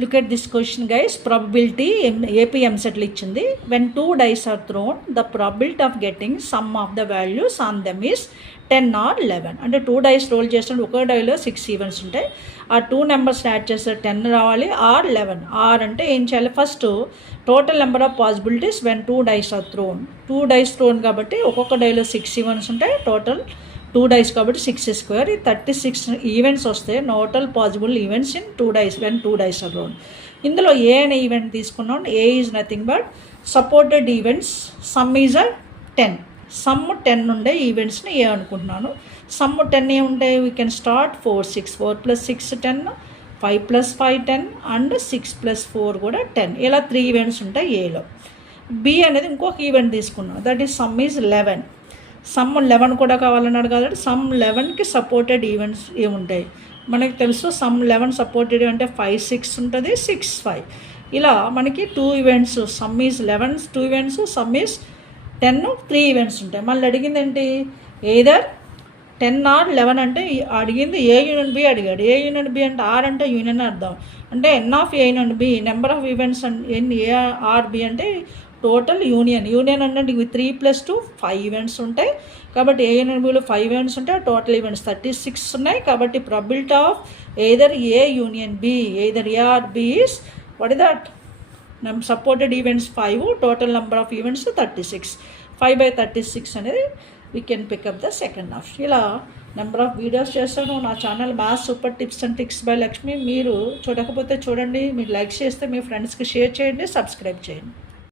Look at this question, guys. Probability AP MCET ఇచ్చింది. When 2 dice are thrown, the probability of getting sum of the values on them is 10 or 11. అంటే 2 dice role చేస్తుంటే ఒక డైలో 6 events ఉంటాయి. ఆ 2 numbers add చేస్తే 10 రావాలి are 11. Are అంటే ఏం చేయాలి? First total number of possibilities when 2 dice are thrown. 2 dice thrown కాబట్టి ఒక్కొక్క డైలో 6 ఈవెంట్స్ ఉంటాయి. టోటల్ 2 dice కాబట్టి 6 స్క్వేర్. ఈ 36 ఈవెంట్స్ వస్తే total possible events in 2 dice when 2 dice are thrown. ఇందులో ఏ అనే ఈవెంట్ తీసుకున్నాం. A is nothing but supported events. Sum is 10. Sum 10 ఉండే ఈవెంట్స్ని ఏ అనుకుంటున్నాను. సమ్ 10 ఏముంటాయి? వీ కెన్ స్టార్ట్ 4 6 4 + 6 10, 5 + 5 10 అండ్ 6 + 4 కూడా 10. ఇలా 3 ఈవెంట్స్ ఉంటాయి ఏలో. బి అనేది ఇంకొక ఈవెంట్ తీసుకున్నాను. That is some is 11. Some 11 కూడా కావాలన్నాడు కాబట్టి సమ్ 11కి సపోర్టెడ్ ఈవెంట్స్ ఏముంటాయి మనకి తెలుసు. సమ్ 11 సపోర్టెడ్ అంటే 5 6 ఉంటుంది, 6 5. ఇలా మనకి 2 events. Sum is 11 2 events, sum is 10 3 events ఉంటాయి. మళ్ళీ అడిగింది ఏంటి? ఏదర్ 10 or 11 అంటే అడిగింది ఏ యూనియన్ బి అడిగాడు. ఏ యూనియన్ బి అంటే ఆర్ అంటే యూనియన్ అర్థం. అంటే n of A union B number of events n A or B అంటే టోటల్ యూనియన్. యూనియన్ అంటే 3 + 2 5 ఈవెంట్స్ ఉంటాయి. కాబట్టి ఏ యూనియన్ బిలో 5 ఈవెంట్స్ ఉంటాయి. టోటల్ ఈవెంట్స్ 36 ఉన్నాయి. కాబట్టి probability of either A union B either A or B is what is that? Supported events 5, total number of events 36. 5/36 అనేది we can pick up the second option. ఇలా number of videos చేస్తాను. నా channel maths super tips and tricks by Lakshmi. మీరు చూడకపోతే చూడండి. మీరు like చేస్తే మీ ఫ్రెండ్స్కి షేర్ చేయండి, సబ్స్క్రైబ్ చేయండి.